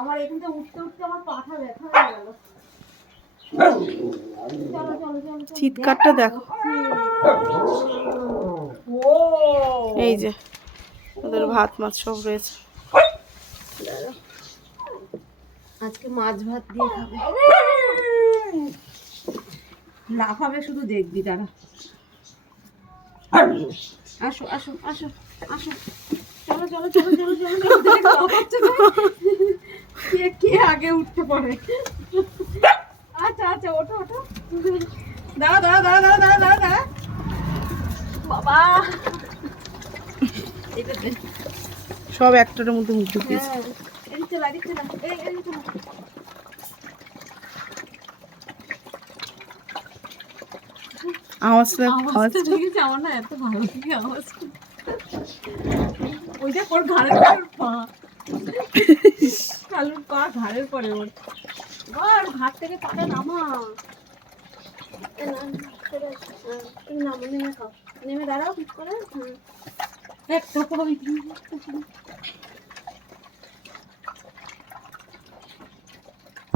আমার এখান থেকে উঠতে উঠতে আমার পাটা ব্যথা হয়ে গেল। চিৎকারটা দেখো। এই যে ওদের ভাত মাছ সব রয়েছে, আজকে মাছ ভাত দিয়ে খাবে। লাফাবে শুধু দেখবি তারা। আসো আসো আসো আসো, চলো চলো চলো চলো চলো। কে আগে উঠতে পারে? আচ্ছা আচ্ছা, ওঠো ওঠো, দাঁড়া দাঁড়া দাঁড়া দাঁড়া দাঁড়া দাঁড়া দাঁড়া বাবা। সব একটার মধ্যে মুখ ঢুকিয়েছে। আওয়াজটা দেখেছি আমার না এত ভালো লাগে আওয়াজটা। ওইটা ওর ঘাড়ের পা, কালুর পা ঘাড়ের পরে ওর ঘাট থেকে পাটা নামা। তুমি নামো, নেমে খাও, নেমে দাঁড়াও ঠিক করে। একটা